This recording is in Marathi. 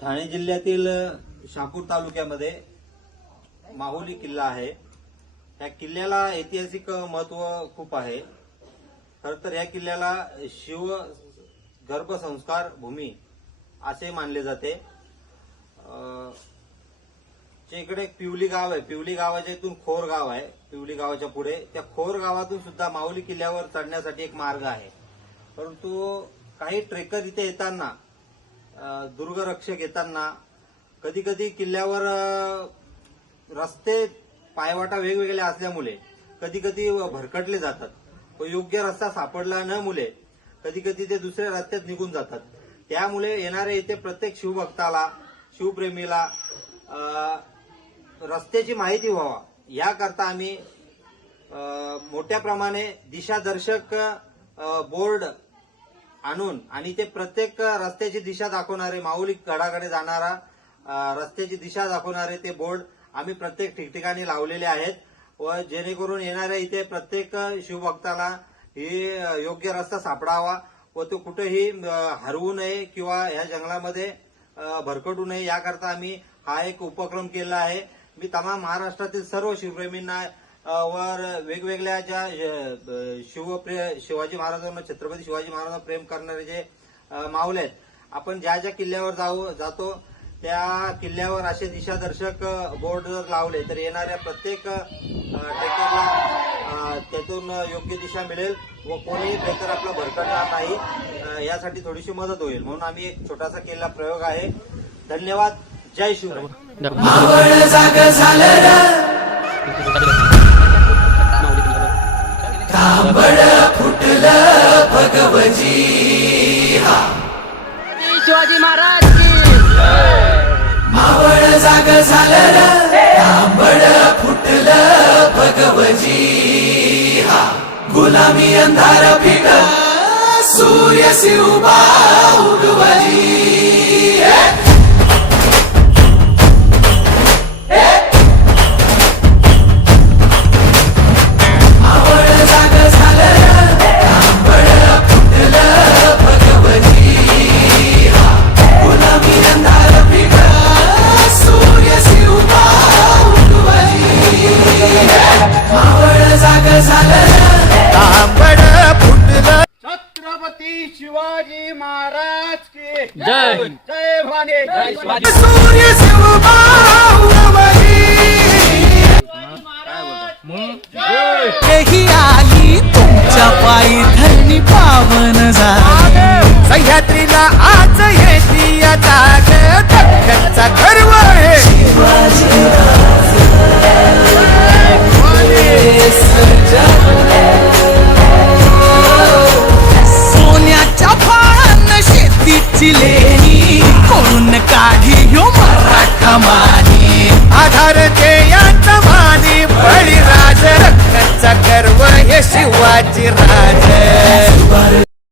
ठाणे जिल्ह्यातील शापूर तालुक्यामध्ये माहुली किल्ला आहे. या किल्ल्याला ऐतिहासिक महत्त्व खूप आहे. खर तर या किल्ल्याला शिव गर्भसंस्कार भूमी असे मानले जाते. जे इकडे पिवली गाव आहे. पिवली गावाच्या इथून खोर गाव आहे. पिवली गावाच्या पुढे. त्या खोर गावातून सुद्धा माऊली किल्ल्यावर चढण्यासाठी एक मार्ग आहे. परंतु काही ट्रेकर इथे येताना दुर्गरक्षक येताना कधी कधी किल्ल्यावर रस्ते पायवाटा वेगवेगळ्या असल्यामुळे कधी कधी भरकटले जातात. व योग्य रस्ता सापडला न मुले कधी कधी ते दुसऱ्या रस्त्यात निघून जातात. त्यामुळे येणारे इथे प्रत्येक शिवभक्ताला शिवप्रेमीला रस्त्याची माहिती व्हावा. याकरता आम्ही मोठ्या प्रमाणे दिशादर्शक बोर्ड आणून आणि ते प्रत्येक रस्त्याची दिशा दाखवणारे माऊली गडाकडे जाणारा रस्त्याची दिशा दाखवणारे ते बोर्ड आम्ही प्रत्येक ठिकठिकाणी लावलेले आहेत. व जेणेकरून येणाऱ्या इथे प्रत्येक शिवभक्ताला ही योग्य रस्ता सापडावा व तो कुठेही हरवू नये किंवा ह्या जंगलामध्ये भरकटू नये. याकरता आम्ही हा एक उपक्रम केला आहे. मी तमाम महाराष्ट्रातील सर्व शिवप्रेमींना वर वेगवेगळ्या ज्या शिवप्रिय शिवाजी महाराजांना छत्रपती शिवाजी महाराजांना प्रेम करणारे जे माऊले आहेत आपण ज्या ज्या किल्ल्यावर जाऊ जातो त्या किल्ल्यावर असे दिशादर्शक बोर्ड जर लावले तर येणाऱ्या प्रत्येक ट्रेकरला त्यातून योग्य दिशा मिळेल व कोणीही ट्रेकर आपला भरकटणार नाही. यासाठी थोडीशी मदत होईल. म्हणून आम्ही एक छोटासा केलेला प्रयोग आहे. धन्यवाद. जय शिवराय. तांबड फुटलं भगवजी. शिवाजी महाराज मावळ जाग झालं तांबड फुटलं भगवजी. हा. गुलामी अंधार फिट सूर्य शिवबा उगवली छत्रपती शिवाजी महाराज की. जय. जय भाने जय शिवाजी. सूर्य शिवबा उगवली ही आली तुमच्या पायी धरणी पावन झाली. सह्याद्रीला आज येते या जाग दख्खनचा गर्व आहे. सोन्याच्या आमची लेणी कोण काढी यो मराठा मानी. आधार या